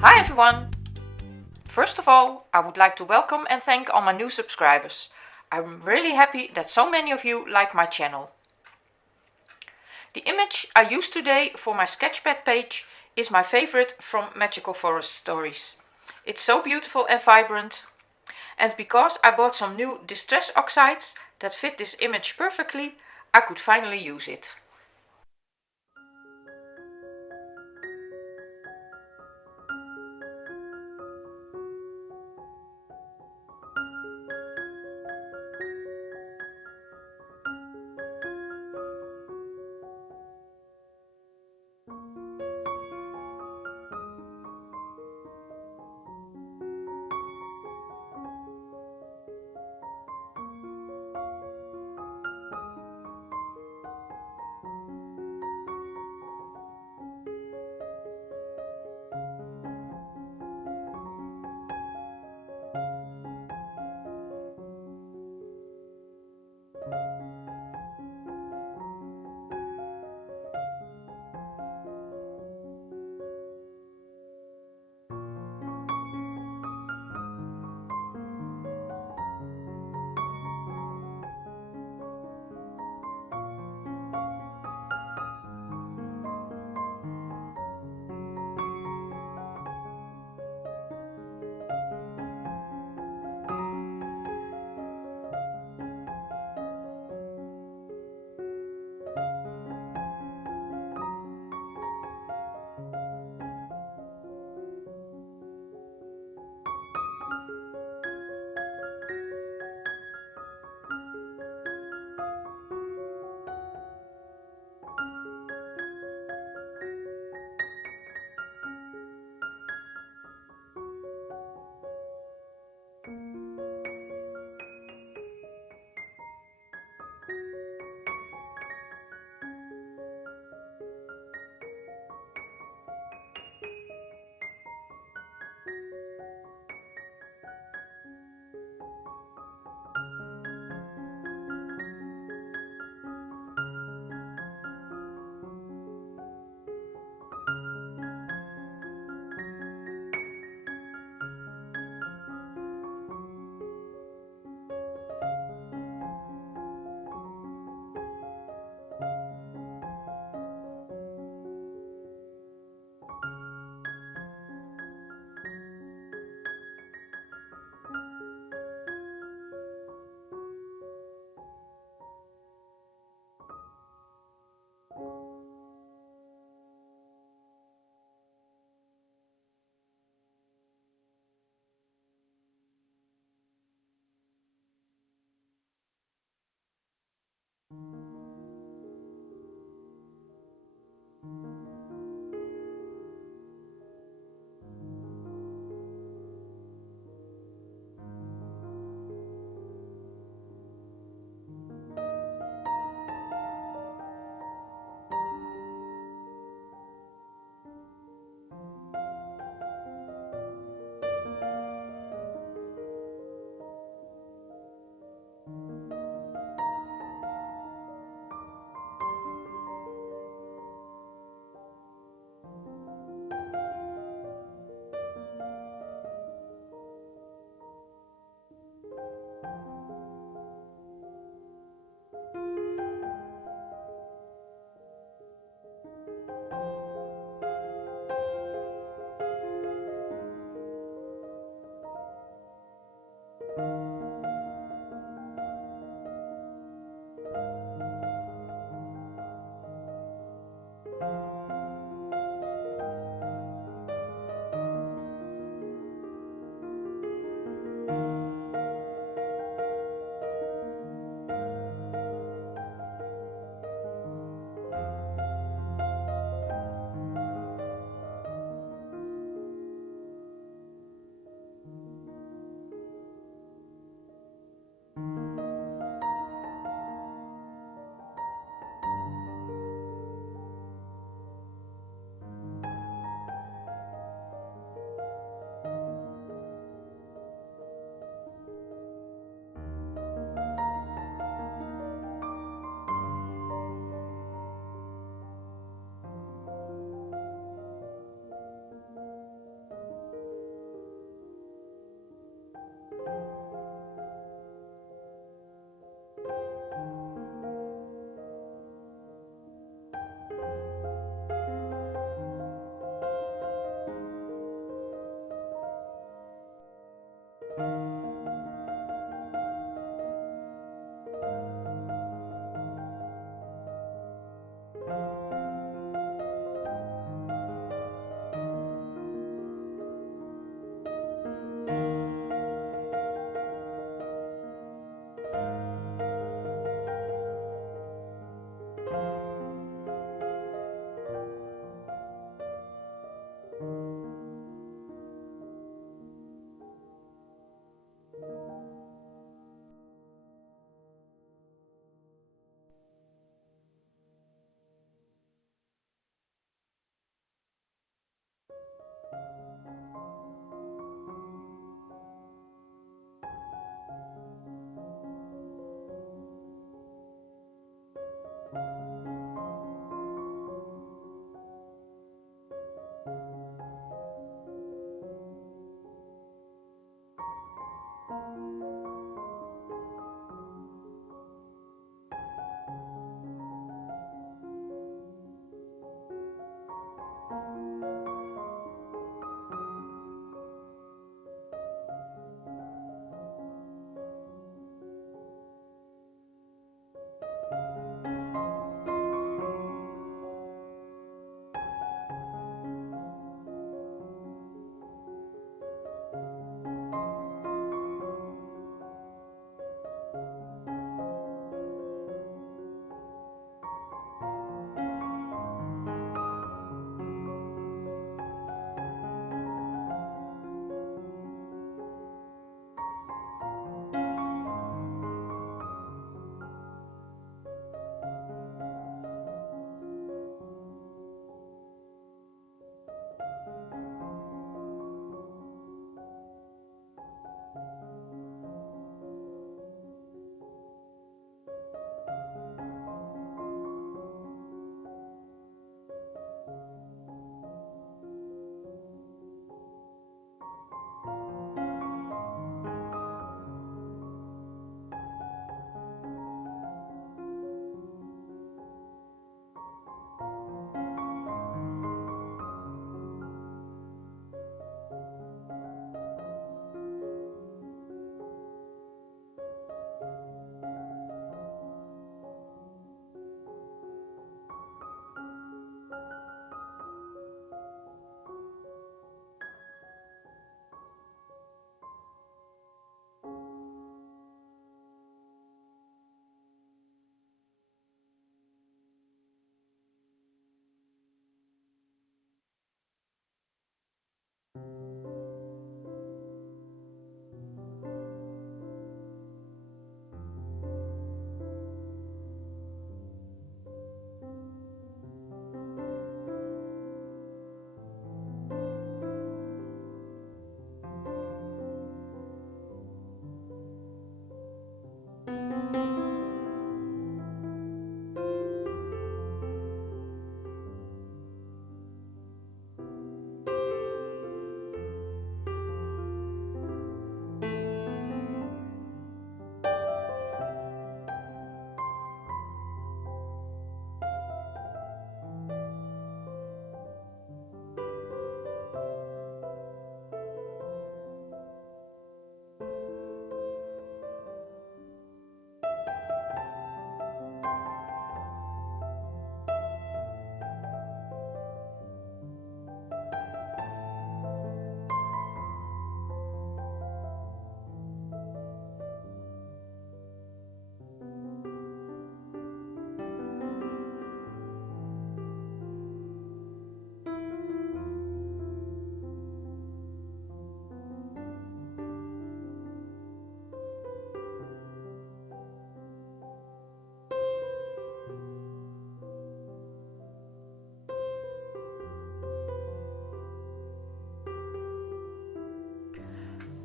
Hi everyone! First of all, I would like to welcome and thank all my new subscribers. I'm really happy that so many of you like my channel. The image I used today for my sketchpad page is my favorite from Magical Forest Stories. It's so beautiful and vibrant, and because I bought some new distress oxides that fit this image perfectly, I could finally use it.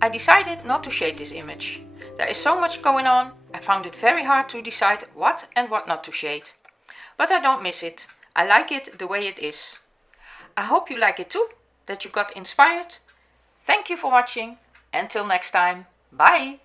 I decided not to shade this image. There is so much going on, I found it very hard to decide what and what not to shade. But I don't miss it. I like it the way it is. I hope you like it too, that you got inspired. Thank you for watching. Until next time. Bye!